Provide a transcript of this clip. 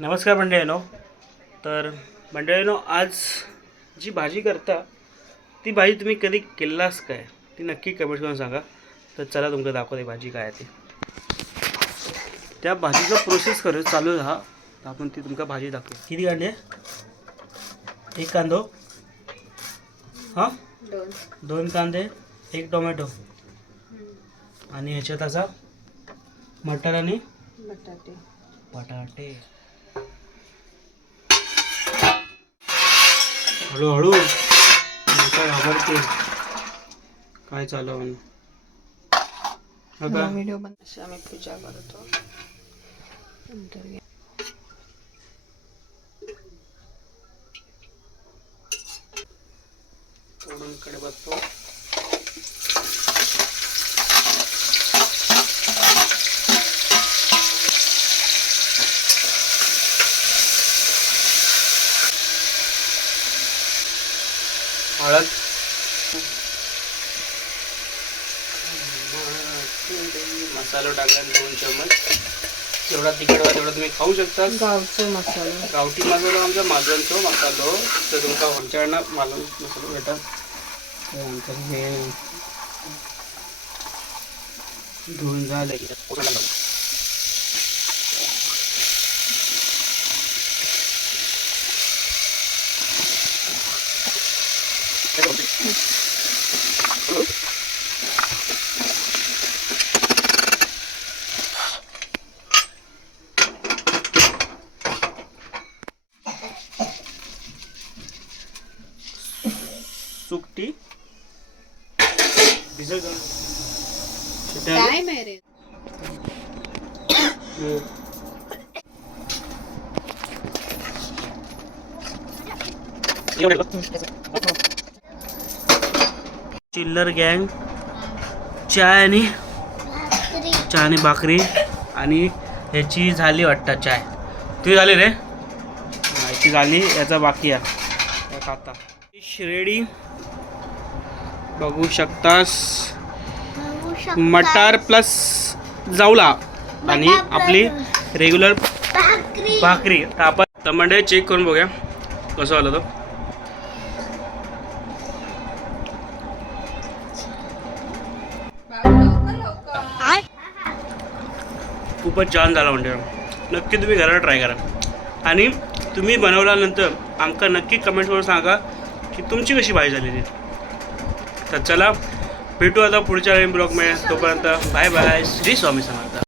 नमस्कार मंडळीनो. तर मंडळीनो, आज जी भाजी करता ती भाजी तुम्ही कधी केलास काय ती नक्की कमेंट करून सांगा. तर चला तुमचं दाखवते भाजी काय आहे ती. त्या भाजीचा प्रोसेस चालू राहा तर आपण ती तुमका भाजी दाखवू. किती कांदे? एक कांदो, हां दोन कांदे, एक टोमॅटो आणि ह्याच्यात असा मटर आणि बटाटे. हळूहळू काय घाबरते काय चालू म्हणून. व्हिडिओ बनवायची आम्ही पूजा करतो. तोडून कडे बघतो. हळद, मसाला टाकला 2 चम्मच. जेवढा तिखट वा तेवढा तुम्ही खाऊ शकता. गावचं मसाला, गावठी मसाला आमचा मालवणचो मसालो. तर तुमका आमच्याकडनं मालवण मसालो भेटत. त्यानंतर हे धुवून झालं की सुकटी भिजत काय मेरे चिल्लर गँग चाय आणि भाकरी आणि ह्याची झाली वाटतं चाय. ती झाली रे, ह्याची झाली, याचा बाकी आहे खाता. रेडी बघू शकतास. मटार प्लस जावला आणि आपली रेग्युलर भाकरी. तर आपण टमाटे चेक करून बघूया कसं आलं. तो खूपच छान झाला. म्हणजे नक्की तुम्ही घराला ट्राय करा आणि तुम्ही बनवल्यानंतर आमका नक्की कमेंट्सवर सांगा की तुमची कशी भाजी झालेली. तर चला भेटू आता पुढच्या ब्लॉगमध्ये. तोपर्यंत बाय बाय. श्री स्वामी समर्थ.